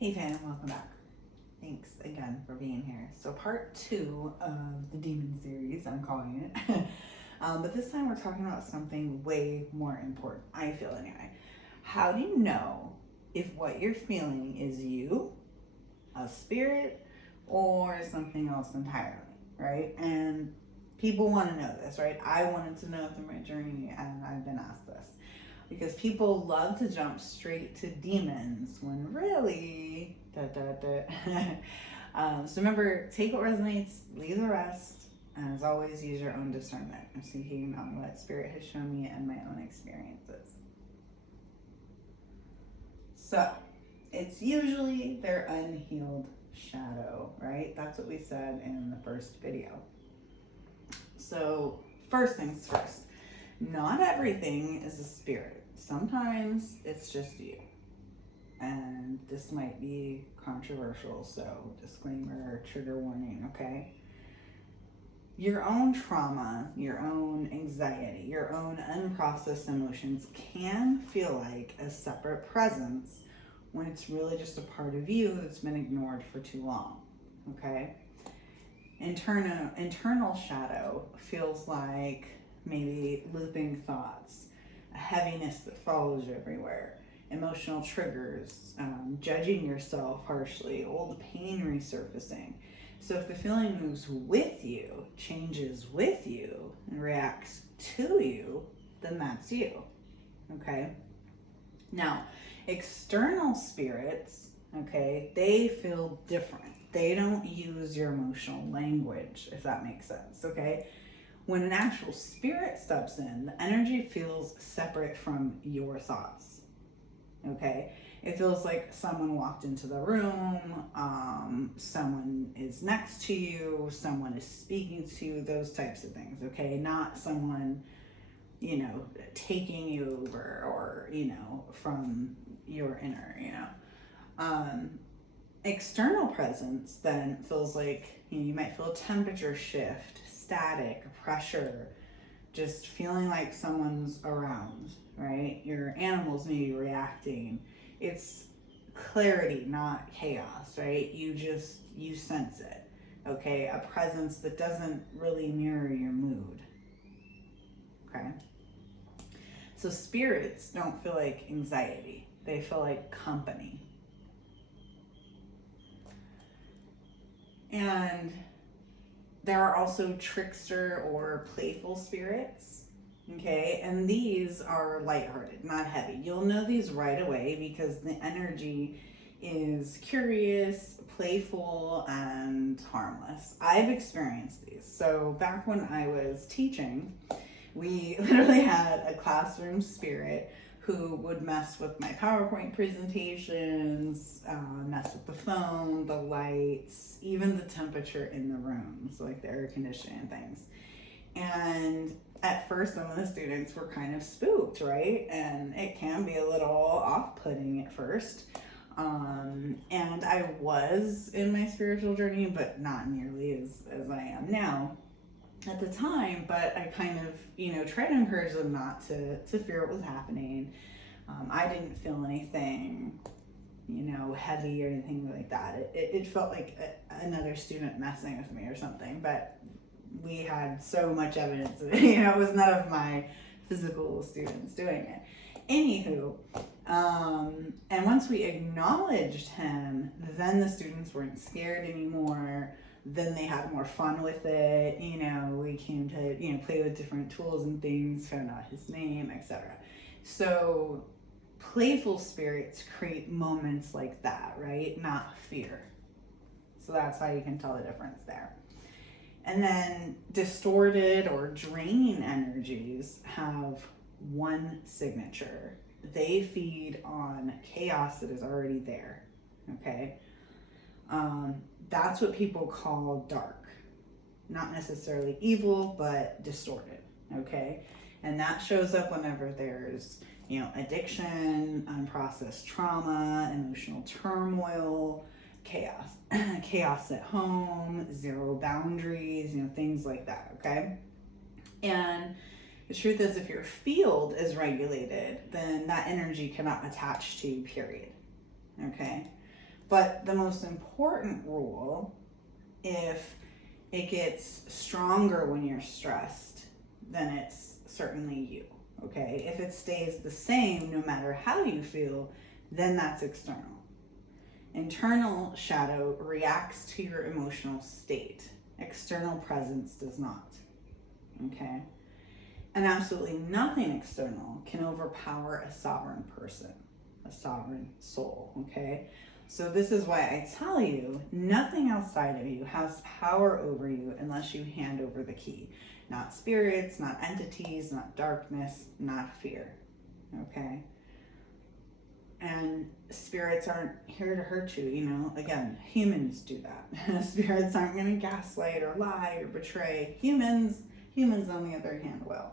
Hey fam, welcome back. Thanks again for being here. So part 2 of the demon series, I'm calling it. But this time we're talking about something way more important, I feel anyway. How do you know if what you're feeling is you, a spirit, or something else entirely, right? And people want to know this, right? I wanted to know through my journey, and I've been asked this. Because people love to jump straight to demons when really, so remember, take what resonates, leave the rest, and as always, use your own discernment. I'm speaking on what Spirit has shown me and my own experiences. So, it's usually their unhealed shadow, right? That's what we said in the first video. So, first things first. Not everything is a spirit. Sometimes it's just you. And this might be controversial, so disclaimer, trigger warning, okay? Your own trauma, your own anxiety, your own unprocessed emotions can feel like a separate presence when it's really just a part of you that's been ignored for too long, okay? Internal shadow feels like maybe looping thoughts, a heaviness that follows you everywhere, emotional triggers, judging yourself harshly, old pain resurfacing. So if the feeling moves with you, changes with you, and reacts to you, then that's you, okay? Now, external spirits, okay, they feel different. They don't use your emotional language, if that makes sense, okay? When an actual spirit steps in, the energy feels separate from your thoughts, okay? It feels like someone walked into the room, someone is next to you, someone is speaking to you, those types of things, okay? Not someone, taking you over or, from your inner, External presence then feels like you might feel a temperature shift, static, pressure, just feeling like someone's around, right? Your animals may be reacting. It's clarity, not chaos, right? You sense it, okay? A presence that doesn't really mirror your mood, okay? So spirits don't feel like anxiety. They feel like company. And there are also trickster or playful spirits, okay? And these are lighthearted, not heavy. You'll know these right away because the energy is curious, playful, and harmless. I've experienced these. So back when I was teaching, we literally had a classroom spirit who would mess with my PowerPoint presentations, mess with the phone, the lights, even the temperature in the room, so like the air conditioning and things. And at first, some of the students were kind of spooked, right? And it can be a little off-putting at first. And I was in my spiritual journey, but not nearly as I am now at the time, but I kind of, tried to encourage them not to fear what was happening. I didn't feel anything, heavy or anything like that. It felt like another student messing with me or something, but we had so much evidence that, it was none of my physical students doing it. Anywho, and once we acknowledged him, then the students weren't scared anymore. Then they had more fun with it. We came to, play with different tools and things, found out his name, etc. So playful spirits create moments like that, right? Not fear. So that's how you can tell the difference there. And then distorted or draining energies have one signature. They feed on chaos that is already there, okay? That's what people call dark. Not necessarily evil, but distorted, okay? And that shows up whenever there's, addiction, unprocessed trauma, emotional turmoil, chaos, chaos at home, zero boundaries, things like that, okay? And the truth is, if your field is regulated, then that energy cannot attach to you, period, okay? But the most important rule, if it gets stronger when you're stressed, then it's certainly you, okay? If it stays the same no matter how you feel, then that's external. Internal shadow reacts to your emotional state. External presence does not, okay? And absolutely nothing external can overpower a sovereign person, a sovereign soul, okay? So this is why I tell you, nothing outside of you has power over you unless you hand over the key. Not spirits, not entities, not darkness, not fear, okay? And spirits aren't here to hurt you, you know? Again, humans do that. Spirits aren't going to gaslight or lie or betray. Humans on the other hand will.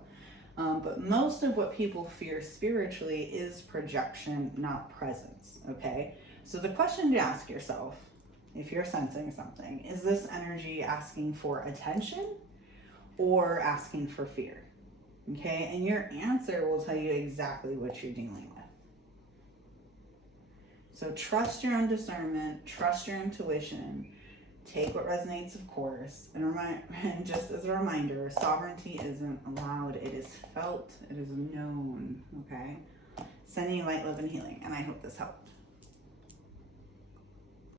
But most of what people fear spiritually is projection, not presence, okay? So the question to ask yourself, if you're sensing something, is this energy asking for attention or asking for fear? Okay, and your answer will tell you exactly what you're dealing with. So trust your own discernment, trust your intuition, take what resonates, of course, and just as a reminder, sovereignty isn't allowed, it is felt, it is known, okay? Sending you light, love, and healing, and I hope this helped.